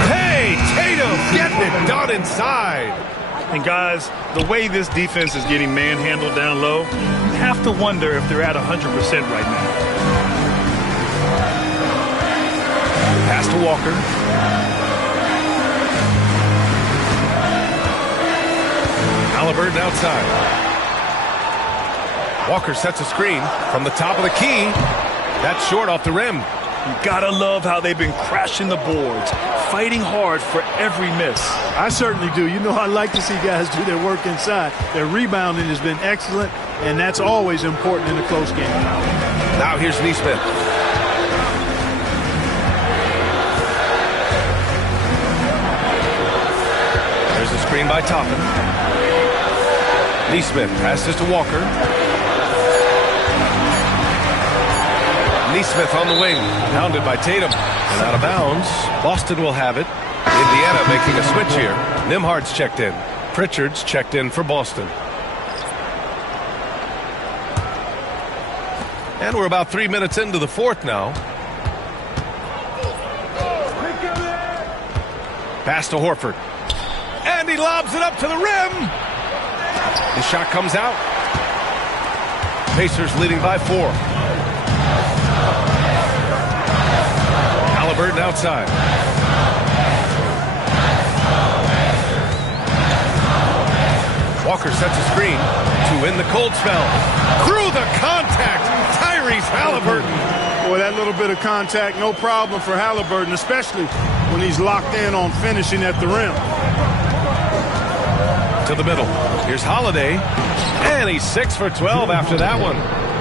Hey, Tatum getting it done inside. And guys, the way this defense is getting manhandled down low, you have to wonder if they're at 100% right now. Pass to Walker. Halliburton outside. Walker sets a screen from the top of the key. That's short off the rim. You gotta love how they've been crashing the boards, fighting hard for every miss. I certainly do. You know, I like to see guys do their work inside. Their rebounding has been excellent, and that's always important in a close game. Now here's Nesmith. There's a screen by Toppin. Nesmith passes to Walker. Nesmith on the wing, pounded by Tatum, and out of bounds. Boston will have it. Indiana making a switch here. Nimhard's checked in. Pritchard's checked in for Boston. And we're about 3 minutes into the 4th now. Pass to Horford. And he lobs it up to the rim. The shot comes out. Pacers leading by 4. Halliburton outside. Walker sets a screen to win the cold spell. Through the contact, Tyrese Halliburton. Boy, that little bit of contact, no problem for Halliburton, especially when he's locked in on finishing at the rim. To the middle. Here's Holiday. And he's 6 for 12 after that one.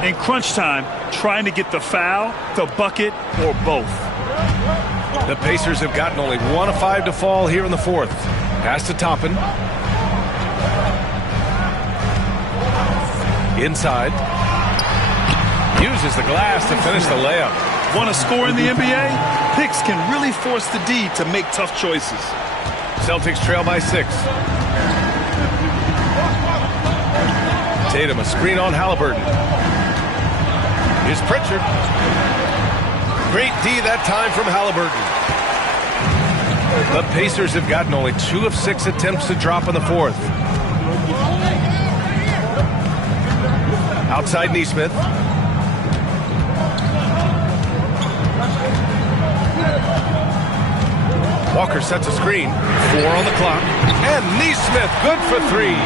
In crunch time, trying to get the foul, the bucket, or both. The Pacers have gotten only 1 of 5 to fall here in the fourth. Pass to Toppin. Inside. Uses the glass to finish the layup. Want to score in the NBA? Picks can really force the D to make tough choices. Celtics trail by 6. Tatum, a screen on Halliburton. Here's Pritchard. Great D that time from Halliburton. The Pacers have gotten only 2 of 6 attempts to drop in the fourth. Outside Nesmith. Walker sets a screen. 4 on the clock. And Nesmith, good for 3.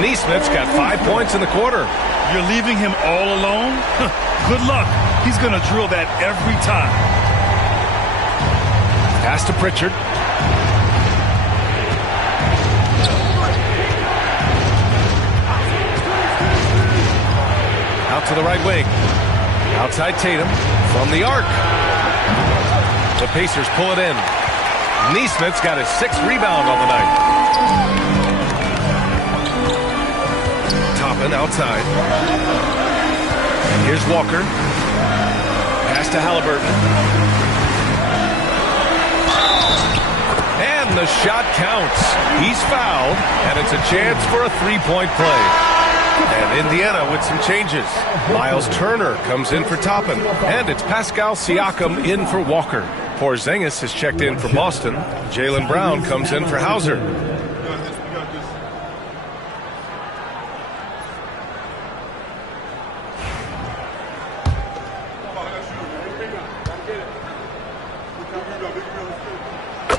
Nesmith's got 5 points in the quarter. You're leaving him all alone? Good luck. He's going to drill that every time. Pass to Pritchard. Out to the right wing. Outside Tatum from the arc. The Pacers pull it in. Nesmith's got his 6th rebound on the night. Toppin outside. Here's Walker. Pass to Halliburton. And the shot counts. He's fouled, and it's a chance for a 3-point play. And Indiana with some changes. Miles Turner comes in for Toppin, and it's Pascal Siakam in for Walker. Porzingis has checked in for Boston. Jaylen Brown comes in for Hauser.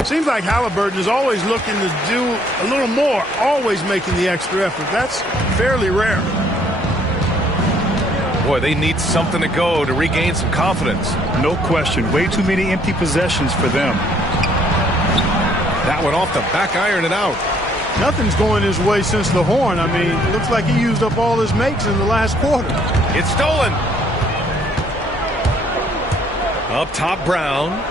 Seems like Halliburton is always looking to do a little more, always making the extra effort. That's fairly rare. Boy, they need something to go to regain some confidence. No question. Way too many empty possessions for them. That one off the back iron and out. Nothing's going his way since the horn. I mean, looks like he used up all his makes in the last quarter. It's stolen. Up top, Brown.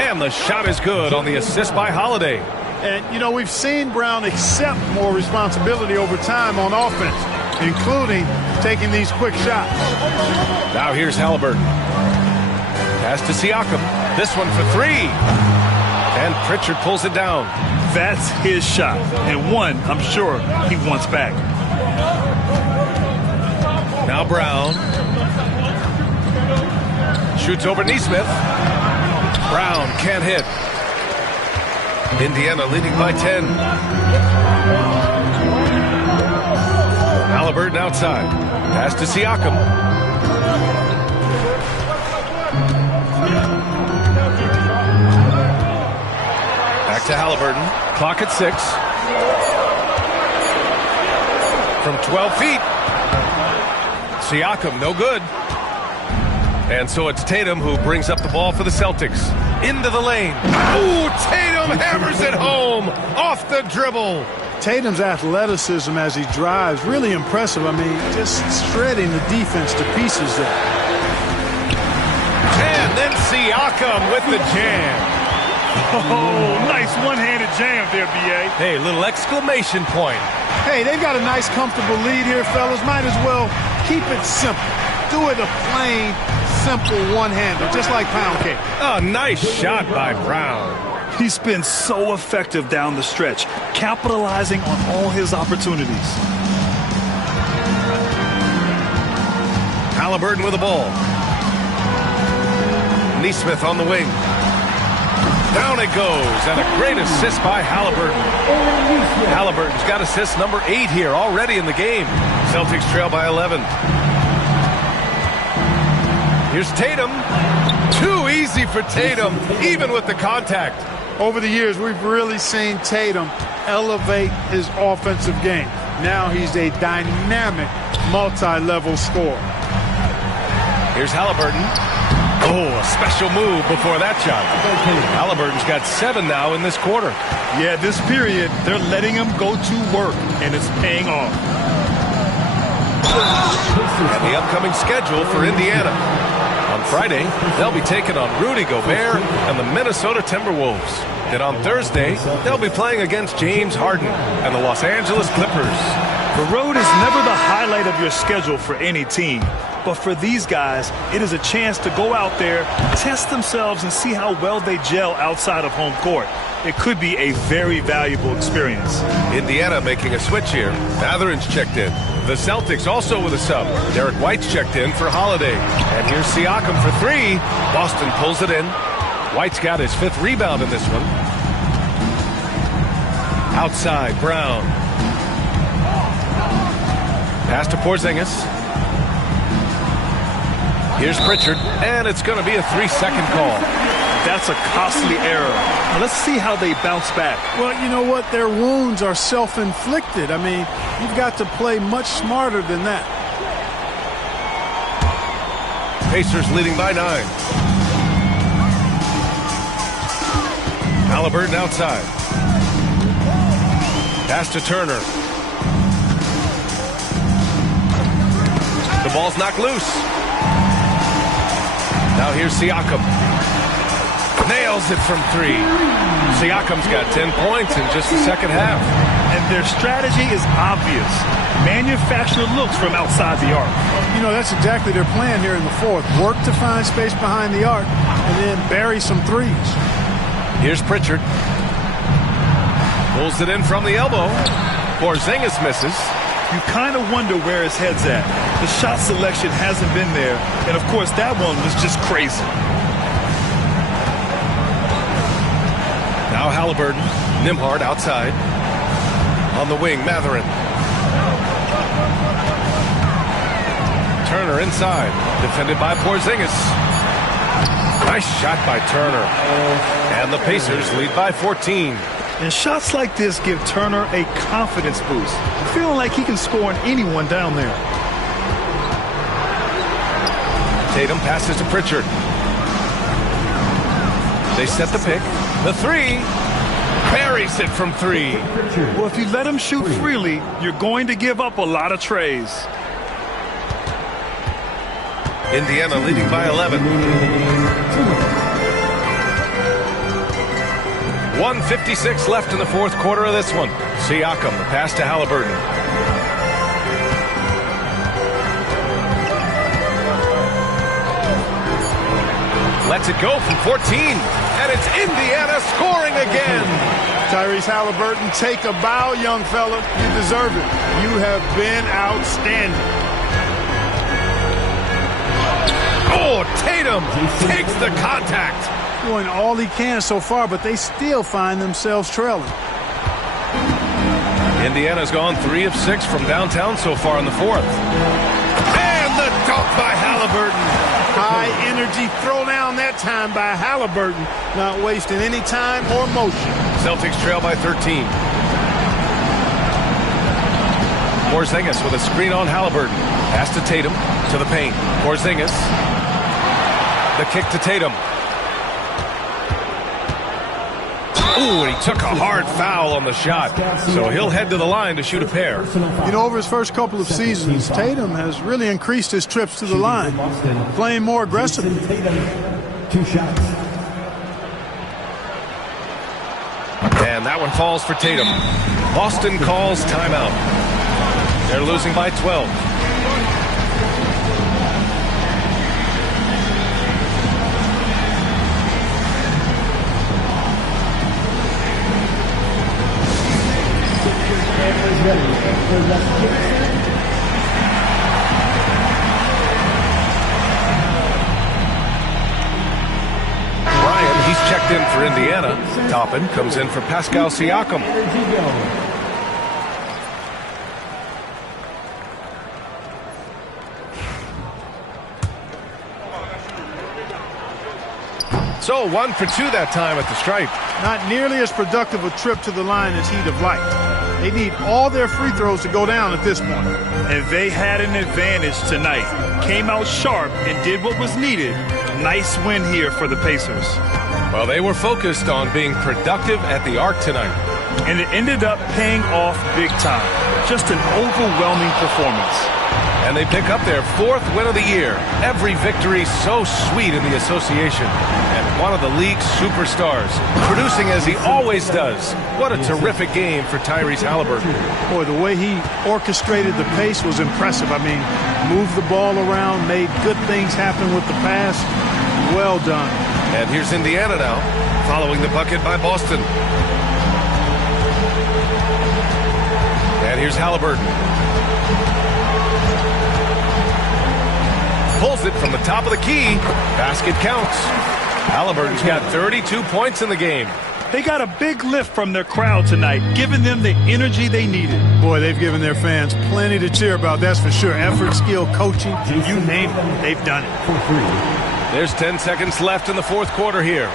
And the shot is good on the assist by Holiday. And, you know, we've seen Brown accept more responsibility over time on offense, including taking these quick shots. Now here's Halliburton. Pass to Siakam. This one for 3. And Pritchard pulls it down. That's his shot. And one, I'm sure, he wants back. Now Brown. Shoots over Nesmith. Brown can't hit. Indiana leading by 10. Halliburton outside. Pass to Siakam. Back to Halliburton. Clock at 6. From 12 feet. Siakam, no good. And so it's Tatum who brings up the ball for the Celtics. Into the lane. Ooh, Tatum hammers it home. Off the dribble. Tatum's athleticism as he drives, really impressive. I mean, just shredding the defense to pieces there. And then Siakam with the jam. Oh, nice one-handed jam there, B.A. Hey, little exclamation point. Hey, they've got a nice, comfortable lead here, fellas. Might as well keep it simple. Do it a plain, simple one-hander, just like pound cake. Oh, nice shot by Brown. He's been so effective down the stretch, capitalizing on all his opportunities. Halliburton with the ball. Nesmith on the wing. Down it goes, and a great assist by Halliburton. Halliburton's got assist number 8 here already in the game. Celtics trail by 11. Here's Tatum. Too easy for Tatum, even with the contact. Over the years, we've really seen Tatum elevate his offensive game. Now he's a dynamic, multi-level scorer. Here's Halliburton. Oh, a special move before that shot. Halliburton's got 7 now in this quarter. Yeah, this period, they're letting him go to work, and it's paying off. And the upcoming schedule for Indiana. On Friday, they'll be taking on Rudy Gobert and the Minnesota Timberwolves. Then on Thursday, they'll be playing against James Harden and the Los Angeles Clippers. The road is never the highlight of your schedule for any team. But for these guys, it is a chance to go out there, test themselves, and see how well they gel outside of home court. It could be a very valuable experience. Indiana making a switch here. Mathurin's checked in. The Celtics also with a sub. Derek White's checked in for Holiday. And here's Siakam for 3. Boston pulls it in. White's got his 5th rebound in this one. Outside, Brown. Pass to Porzingis. Here's Pritchard, and it's going to be a 3-second call. That's a costly error. Now let's see how they bounce back. Well, you know what? Their wounds are self-inflicted. I mean, you've got to play much smarter than that. Pacers leading by 9. Halliburton outside. Pass to Turner. The ball's knocked loose. Now here's Siakam. Nails it from 3. Siakam's got 10 points in just the second half. And their strategy is obvious. Manufacture looks from outside the arc. You know, that's exactly their plan here in the 4th. Work to find space behind the arc and then bury some 3s. Here's Pritchard. Pulls it in from the elbow. Porzingis misses. You kind of wonder where his head's at. The shot selection hasn't been there. And, of course, that one was just crazy. Now Halliburton. Nembhard outside. On the wing, Mathurin. Turner inside. Defended by Porzingis. Nice shot by Turner. And the Pacers lead by 14. And shots like this give Turner a confidence boost, feeling like he can score on anyone down there. Tatum passes to Pritchard. They set the pick. The 3. Buries it from 3. Well, if you let him shoot freely, you're going to give up a lot of trays. Indiana leading by 11. 1:56 left in the 4th quarter of this one. Siakam, the pass to Halliburton. Lets it go from 14, and it's Indiana scoring again. Tyrese Halliburton, take a bow, young fella. You deserve it. You have been outstanding. Oh, Tatum takes the contact. Doing all he can so far, but they still find themselves trailing. Indiana's gone 3 of 6 from downtown so far in the 4th. And the dunk by Halliburton. High energy throwdown that time by Halliburton, not wasting any time or motion. Celtics trail by 13. Porzingis with a screen on Halliburton. Pass to Tatum, to the paint. Porzingis. The kick to Tatum. Ooh, and he took a hard foul on the shot. So he'll head to the line to shoot a pair. You know, over his first couple of seasons, Tatum has really increased his trips to the line, playing more aggressively. 2 shots. And that one falls for Tatum. Boston calls timeout. They're losing by 12. Ryan, he's checked in for Indiana. Toppin comes in for Pascal Siakam. So 1 for 2 that time at the stripe. Not nearly as productive a trip to the line as he'd have liked. They need all their free throws to go down at this point. And they had an advantage tonight. Came out sharp and did what was needed. Nice win here for the Pacers. Well, they were focused on being productive at the arc tonight. And it ended up paying off big time. Just an overwhelming performance. And they pick up their 4th win of the year. Every victory so sweet in the association. And one of the league's superstars, producing as he always does. What a terrific game for Tyrese Halliburton. Boy, the way he orchestrated the pace was impressive. I mean, moved the ball around, made good things happen with the pass. Well done. And here's Indiana now, following the bucket by Boston. And here's Halliburton. Pulls it from the top of the key. Basket counts. Halliburton's got 32 points in the game. They got a big lift from their crowd tonight, giving them the energy they needed. Boy, they've given their fans plenty to cheer about, that's for sure. Effort, skill, coaching, you name it, they've done it. There's 10 seconds left in the 4th quarter here.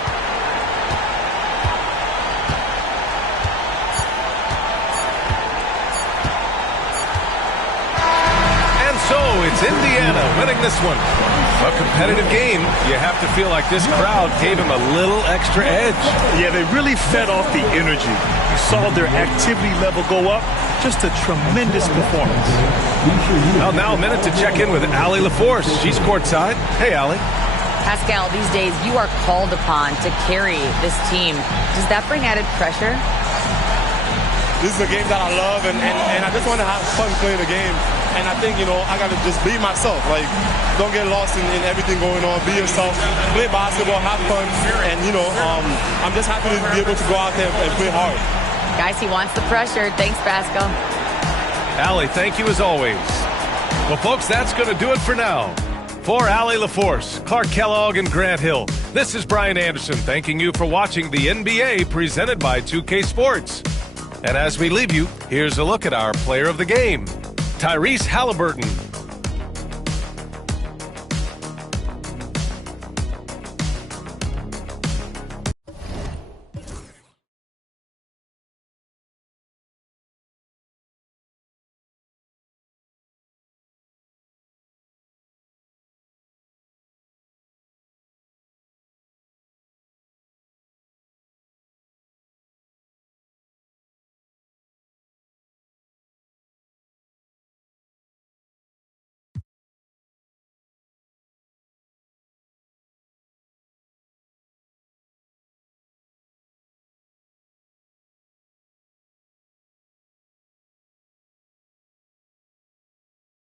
It's Indiana winning this one. A competitive game. You have to feel like this crowd gave him a little extra edge. Yeah, they really fed off the energy. You saw their activity level go up. Just a tremendous performance. Well, now a minute to check in with Allie LaForce. She's courtside. Hey, Allie. Pascal, these days you are called upon to carry this team. Does that bring added pressure? This is a game that I love, and I just want to have fun playing the game. And I think, I got to just be myself. Like, don't get lost in everything going on. Be yourself. Play basketball, have fun. And, I'm just happy to be able to go out there and play hard. Guys, he wants the pressure. Thanks, Pascal. Allie, thank you as always. Well, folks, that's going to do it for now. For Allie LaForce, Clark Kellogg, and Grant Hill, this is Brian Anderson thanking you for watching the NBA presented by 2K Sports. And as we leave you, here's a look at our player of the game, Tyrese Halliburton.